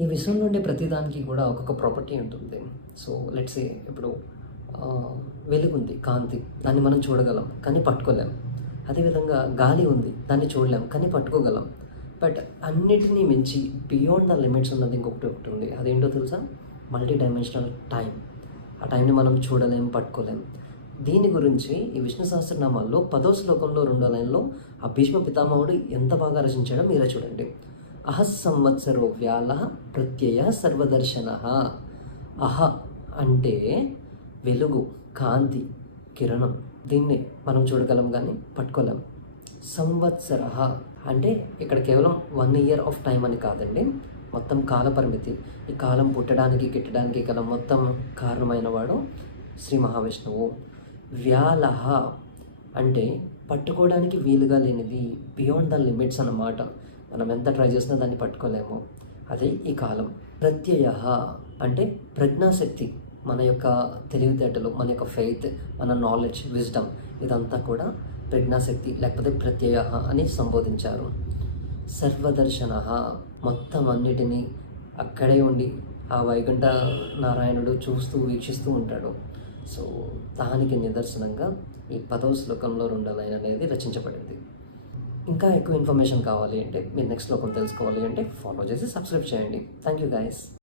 ఈ విశ్వంలో ఉండే ప్రతిదానికి కూడా ఒక్కొక్క ప్రాపర్టీ ఉంటుంది. సో లెట్స్ సే ఇప్పుడు వెలుగుంది, కాంతి, దాన్ని మనం చూడగలం కానీ పట్టుకోలేం. అదేవిధంగా గాలి ఉంది, దాన్ని చూడలేం కానీ పట్టుకోగలం. బట్ అన్నిటినీ మించి బియాండ్ ద లిమిట్స్ ఉన్నది ఒకటి ఉంది. అదేంటో తెలుసా? Multi dimensional time. ఆ టైంని మనం చూడలేం, పట్టుకోలేం. దీని గురించి ఈ విష్ణు సహస్రనామాల్లో 10వ శ్లోకంలో 2వ లైన్లో ఆ భీష్మ పితామహుడు ఎంత బాగా రచించాడో మీరే చూడండి. సంవత్సరో వ్యాల ప్రత్యయ సర్వదర్శన. అహ అంటే వెలుగు, కాంతి, కిరణం. దీన్ని మనం చూడగలం కానీ పట్టుకోలేం. సంవత్సర అంటే ఇక్కడ కేవలం 1 ఇయర్ ఆఫ్ టైం అని కాదండి, మొత్తం కాల పరిమితి. ఈ కాలం పుట్టడానికి గిట్టడానికి గల మొత్తం కారణమైన వాడు శ్రీ మహావిష్ణువు. వ్యాలహ అంటే పట్టుకోవడానికి వీలుగా లేనిది, బియాండ్ ద లిమిట్స్ అన్నమాట. మనం ఎంత ట్రై చేసినా దాన్ని పట్టుకోలేము. అదే ఈ కాలం. ప్రత్యయ అంటే ప్రజ్ఞాశక్తి, మన యొక్క తెలివితేటలు, మన యొక్క ఫెయిత్, మన నాలెడ్జ్, విజ్డమ్, ఇదంతా కూడా ప్రజ్ఞాశక్తి లేకపోతే ప్రత్యయ అని సంబోధించారు. సర్వదర్శన మొత్తం అన్నిటినీ అక్కడే ఉండి ఆ వైకుంఠ నారాయణుడు చూస్తూ వీక్షిస్తూ ఉంటాడు. సో దానికి నిదర్శనంగా ఈ 10వ శ్లోకంలో 2వ లైన్ అనేది రచించబడింది. ఇంకా ఎక్కువ ఇన్ఫర్మేషన్ కావాలి అంటే, మీరు నెక్స్ట్ శ్లోకం తెలుసుకోవాలి అంటే ఫాలో చేసి సబ్స్క్రైబ్ చేయండి. Thank you guys.